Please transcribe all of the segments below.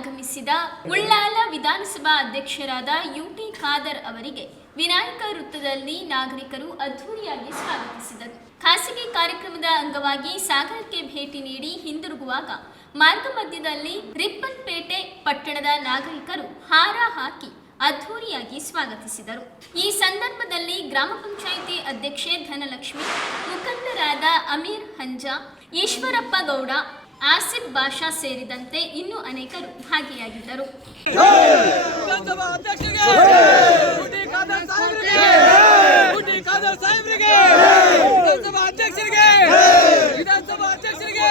ಕ್ಷೇತ್ರದ ಉಳ್ಳಾಲ ವಿಧಾನಸಭಾ ಅಧ್ಯಕ್ಷರಾದ ಯುಟಿ ಖಾದರ್ ಅವರಿಗೆ ವಿನಾಯಕ ವೃತ್ತದಲ್ಲಿ ನಾಗರಿಕರು ಅದ್ಧೂರಿಯಾಗಿ ಸ್ವಾಗತಿಸಿದರು. ಖಾಸಗಿ ಕಾರ್ಯಕ್ರಮದ ಅಂಗವಾಗಿ ಸಾಗರಕ್ಕೆ ಭೇಟಿ ನೀಡಿ ಹಿಂದಿರುಗುವಾಗ ಮಾರ್ಗ ಮಧ್ಯದಲ್ಲಿ ರಿಪ್ಪನ್ಪೇಟೆ ಪಟ್ಟಣದ ನಾಗರಿಕರು ಹಾರ ಹಾಕಿ ಅದ್ಧೂರಿಯಾಗಿ ಸ್ವಾಗತಿಸಿದರು. ಈ ಸಂದರ್ಭದಲ್ಲಿ ಗ್ರಾಮ ಪಂಚಾಯಿತಿ ಅಧ್ಯಕ್ಷೆ ಧನಲಕ್ಷ್ಮಿ, ಮುಖಂಡರಾದ ಅಮೀರ್ ಹಂಜಾ, ಈಶ್ವರಪ್ಪ ಗೌಡ ಆಸಿಫ್ ಬಾಷಾ ಸೇರಿದಂತೆ ಇನ್ನೂ ಅನೇಕರು ಭಾಗಿಯಾಗಿದ್ದರು. ವಿಧಾನಸಭಾ ಅಧ್ಯಕ್ಷರಿಗೆ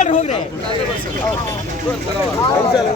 mire. Oh. Úsalo,